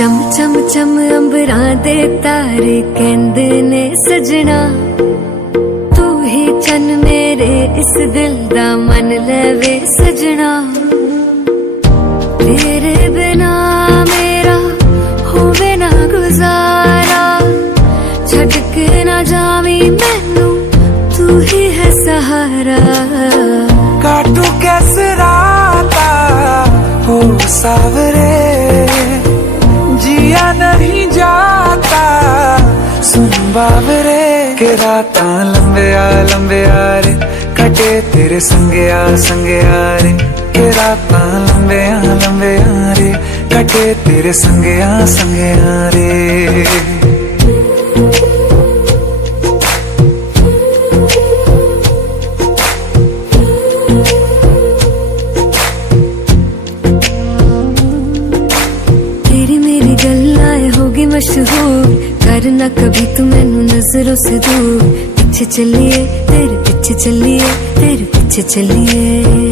चम चम चम अंबरां दे तारे कहंदे ने सजना, तू ही चन मेरे इस दिल दा मन लवे सजना। तेरे बिना मेरा होवे ना गुजारा, छड़ के ना जावी मैनू तू ही है सहारा। काटू कैसे राता हो सावरे, जिया नहीं जाता सुन बावरे। के राता लंबे आ रे, कटे तेरे संगया रे। के राता लंबे आ रे, कटे तेरे संगया रे। होगी मशहूर, करना कभी तू मैनू नजरों से दूर। पीछे चलिए तेरे पीछे चलिए, तेरे पीछे चलिए।